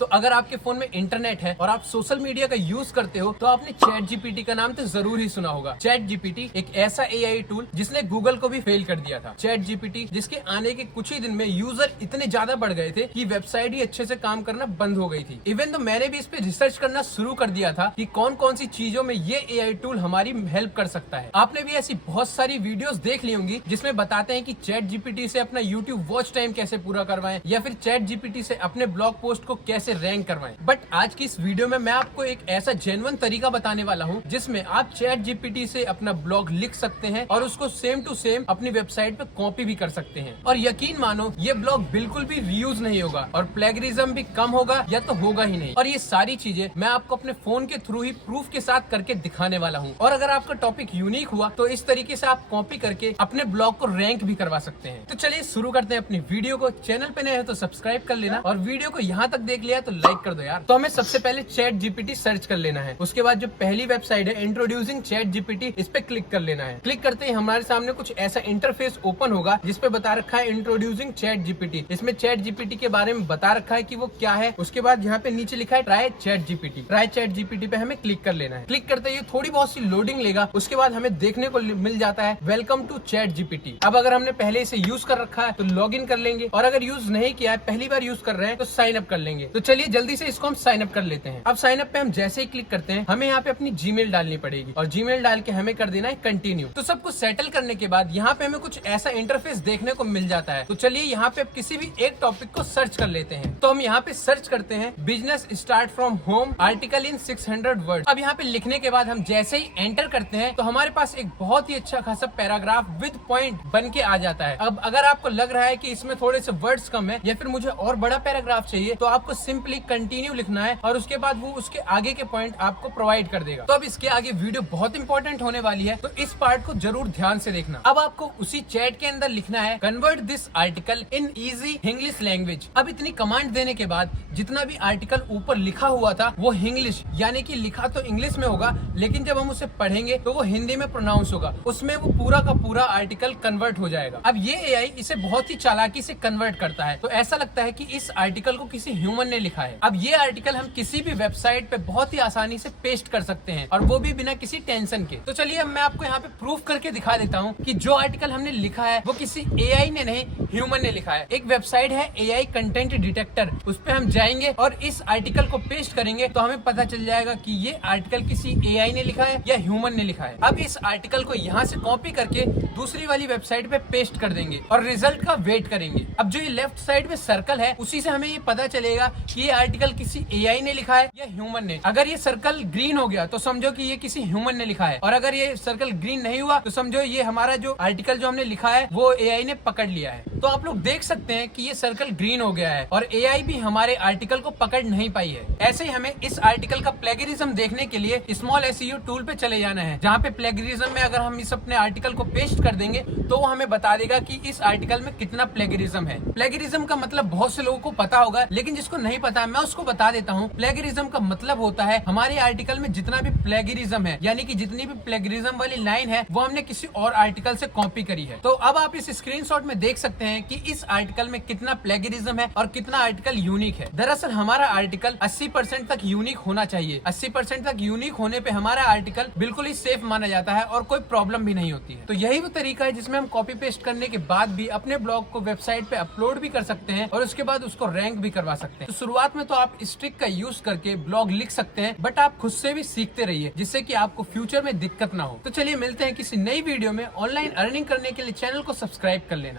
तो अगर आपके फोन में इंटरनेट है और आप सोशल मीडिया का यूज करते हो तो आपने चैट जीपीटी का नाम तो जरूर ही सुना होगा। चैट जीपीटी एक ऐसा एआई टूल जिसने गूगल को भी फेल कर दिया था। चैट जीपीटी जिसके आने के कुछ ही दिन में यूजर इतने ज्यादा बढ़ गए थे कि वेबसाइट ही अच्छे से काम करना बंद हो गई थी। इवन तो मैंने भी इस पे रिसर्च करना शुरू कर दिया था कि कौन कौन सी चीजों में ये एआई टूल हमारी हेल्प कर सकता है। आपने भी ऐसी बहुत सारी वीडियोस देख ली होंगी जिसमें बताते हैं कि चैट जीपीटी से अपना यूट्यूब वॉच टाइम कैसे पूरा करवाएं या फिर चैट जीपीटी से अपने ब्लॉग पोस्ट को कैसे रैंक करवाएं। बट आज की इस वीडियो में मैं आपको एक ऐसा जेन्युइन तरीका बताने वाला हूं जिसमें आप चैट जीपीटी से अपना ब्लॉग लिख सकते हैं और उसको सेम टू सेम अपनी वेबसाइट पे कॉपी भी कर सकते हैं। और यकीन मानो ये ब्लॉग बिल्कुल भी रीयूज नहीं होगा और प्लेगरिज्म भी कम होगा या तो होगा ही नहीं। और ये सारी चीजें मैं आपको अपने फोन के थ्रू ही प्रूफ के साथ करके दिखाने वाला हूँ। और अगर आपका टॉपिक यूनिक हुआ तो इस तरीके से आप कॉपी करके अपने ब्लॉग को रैंक भी करवा सकते हैं। तो चलिए शुरू करते हैं अपनी वीडियो को। चैनल पे नए हैं तो सब्सक्राइब कर लेना और वीडियो को यहाँ तक देख लिया तो लाइक कर दो यार। तो हमें सबसे पहले चैट जीपीटी सर्च कर लेना है। उसके बाद जो पहली वेबसाइट है इंट्रोड्यूसिंग चैट जीपीटी, इस पे क्लिक कर लेना है। क्लिक करते ही हमारे सामने कुछ ऐसा इंटरफेस ओपन होगा जिसपे बता रखा है इंट्रोड्यूसिंग चैट जीपीटी। इसमें चैट जीपीटी के बारे में बता रखा है कि वो क्या है। उसके बाद यहाँ पे नीचे लिखा है try chat GPT. Try chat GPT पे हमें क्लिक कर लेना है। क्लिक करते ही थोड़ी बहुत सी लोडिंग लेगा। उसके बाद हमें देखने को मिल जाता है वेलकम टू चैट जीपीटी। अब अगर हमने पहले इसे यूज कर रखा है तो लॉग इन कर लेंगे और अगर यूज नहीं किया है, पहली बार यूज कर रहे हैं तो साइन अप कर लेंगे। तो चलिए जल्दी से इसको हम साइन अप कर लेते हैं। अब साइन अप पे हम जैसे ही क्लिक करते हैं हमें यहाँ पे अपनी जीमेल डालनी पड़ेगी और जीमेल डाल के हमें कर देना है कंटिन्यू। तो सब कुछ सेटल करने के बाद यहाँ पे हमें कुछ ऐसा इंटरफेस देखने को मिल जाता है। तो चलिए यहाँ पे किसी भी एक टॉपिक को सर्च कर लेते हैं। तो हम यहाँ पे सर्च करते हैं business start from home article in 600 word. अब यहाँ पे लिखने के बाद हम जैसे ही एंटर करते हैं तो हमारे पास एक बहुत ही अच्छा खासा पैराग्राफ विद पॉइंट बन के आ जाता है। अब अगर आपको लग रहा है कि इसमें थोड़े से वर्ड्स कम है या फिर मुझे और बड़ा पैराग्राफ चाहिए तो आपको सिंपली कंटिन्यू लिखना है और उसके बाद वो उसके आगे के पॉइंट आपको प्रोवाइड कर देगा। तो अब इसके आगे वीडियो बहुत इंपॉर्टेंट होने वाली है तो इस पार्ट को जरूर ध्यान से देखना। अब आपको उसी चैट के अंदर लिखना है convert this article in easy English language. अब इतनी कमांड देने के बाद जितना भी आर्टिकल ऊपर लिखा हुआ था वो इंग्लिश यानी कि लिखा तो इंग्लिश में होगा लेकिन जब हम उसे पढ़ेंगे तो वो हिंदी में प्रोनाउंस होगा। उसमें वो पूरा का पूरा आर्टिकल कन्वर्ट हो जाएगा। अब ये एआई इसे बहुत ही चालाकी से कन्वर्ट करता है तो ऐसा लगता है कि इस आर्टिकल को किसी ह्यूमन ने लिखा है। अब ये आर्टिकल हम किसी भी वेबसाइट पे बहुत ही आसानी से पेस्ट कर सकते हैं और वो भी बिना किसी टेंशन के। तो चलिए मैं आपको यहाँ पे प्रूफ करके दिखा देता हूँ कि जो आर्टिकल हमने लिखा है वो किसी एआई ने नहीं ह्यूमन ने लिखा है। एक वेबसाइट है एआई कंटेंट डिटेक्टर, उस पे हम जाएंगे और इस आर्टिकल को पेस्ट करेंगे तो हमें पता चल जाएगा कि ये आर्टिकल किसी एआई ने लिखा है या ह्यूमन ने लिखा है। अब इस आर्टिकल को यहाँ से कॉपी करके दूसरी वाली वेबसाइट पे पेस्ट कर देंगे और रिजल्ट का वेट करेंगे। अब जो ये लेफ्ट साइड में सर्कल है उसी से हमें ये पता चलेगा कि ये आर्टिकल किसी एआई ने लिखा है या ह्यूमन ने। अगर ये सर्कल ग्रीन हो गया तो समझो कि ये किसी ह्यूमन ने लिखा है और अगर ये सर्कल ग्रीन नहीं हुआ तो समझो ये हमारा जो आर्टिकल जो हमने लिखा है वो एआई ने पकड़ लिया है। तो आप लोग देख सकते हैं कि ये सर्कल ग्रीन हो गया है और एआई भी हमारे आर्टिकल को पकड़ नहीं पाई है। ऐसे ही हमें इस आर्टिकल का प्लेगरिज्म देखने के लिए स्मॉल एसईओ टूल पे चले जाना है जहाँ पे प्लेगरिज्म में अगर हम इस अपने आर्टिकल को पेस्ट कर देंगे तो वो हमें बता देगा कि इस आर्टिकल में कितना प्लेगरिज्म है। प्लेगरिज्म का मतलब बहुत से लोगों को पता होगा लेकिन जिसको नहीं पता है मैं उसको बता देता हूँ। प्लेगरिज्म का मतलब होता है हमारे आर्टिकल में जितना भी प्लेगरिज्म है यानी कि जितनी भी प्लेगरिज्म वाली लाइन है वो हमने किसी और आर्टिकल से कॉपी करी है। तो अब आप इस स्क्रीनशॉट में देख सकते हैं कि इस आर्टिकल में कितना प्लेगरिज्म है और कितना आर्टिकल यूनिक है। दरअसल हमारा आर्टिकल 80% तक यूनिक होना चाहिए। 80% तक यूनिक होने पे हमारा आर्टिकल बिल्कुल ही सेफ माना जाता है और कोई प्रॉब्लम भी नहीं होती है। तो यही वो तरीका है जिसमें हम कॉपी पेस्ट करने के बाद भी अपने ब्लॉग को वेबसाइट पे अपलोड भी कर सकते हैं और उसके बाद उसको रैंक भी करवा सकते हैं। तो शुरुआत में तो आप इस ट्रिक का यूज करके ब्लॉग लिख सकते हैं बट आप खुद से भी सीखते रहिए जिससे कि आपको फ्यूचर में दिक्कत ना हो। तो चलिए मिलते हैं किसी नई वीडियो में। ऑनलाइन अर्निंग करने के लिए चैनल को सब्सक्राइब कर लेना।